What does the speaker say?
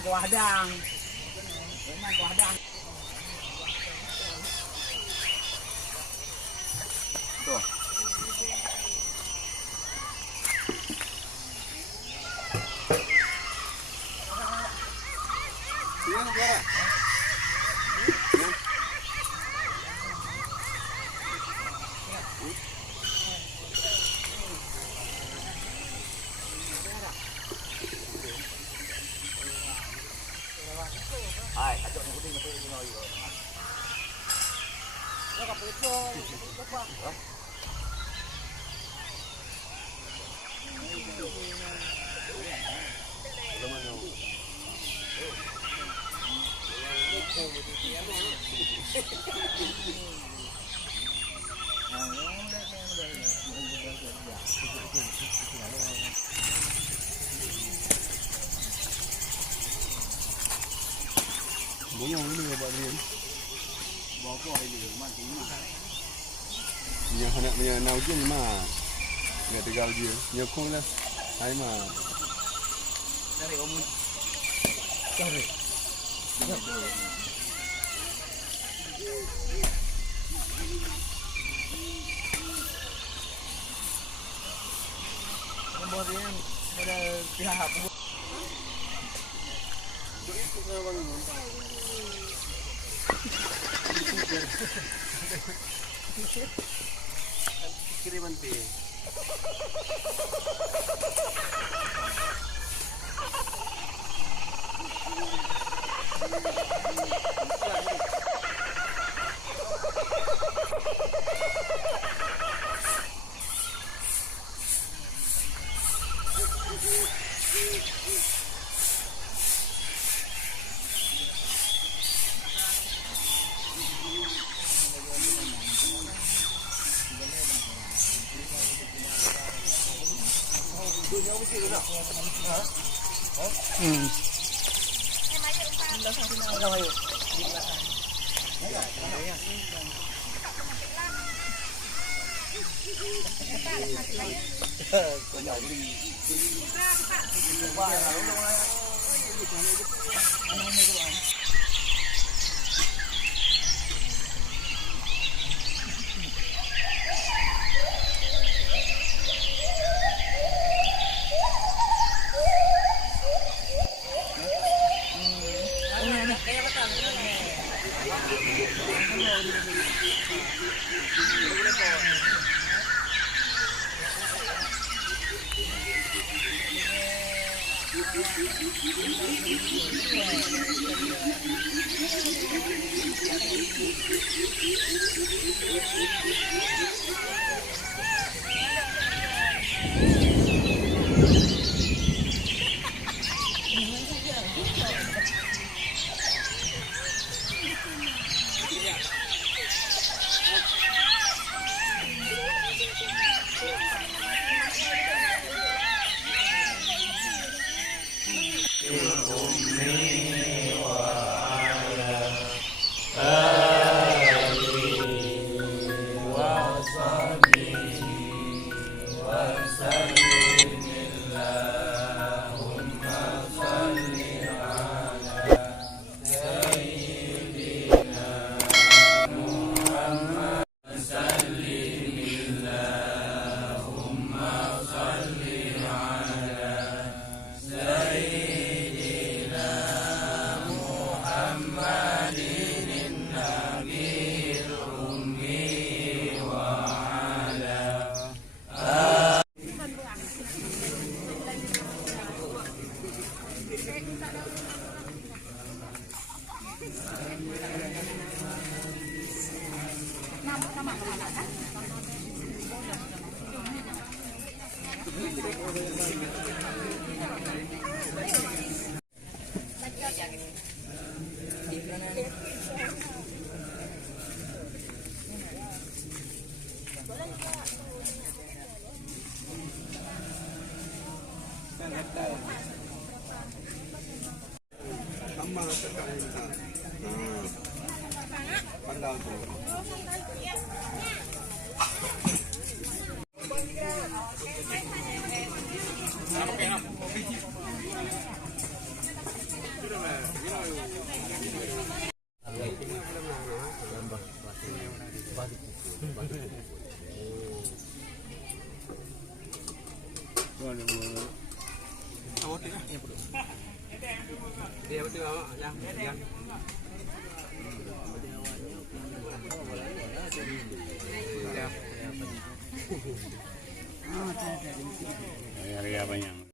Preman Kuah Hadang. Preman Kuah Hadang. Tuh. Siang negara. Hai, ajak ni kuning betul ni yo. Ya ka peto, apa? Bonyong ini buat dia. Bawa ko ai ni man ni mah. Yang anak punya naujin mah. Dia tegal dia. Dia kong lah. Hai mah. Dari om. Cari. Kemudian pada pihak kiriman pi. Sama sekali. Pandang tu. ada Awak tengah. Dia betul awak yang. Hari apa yang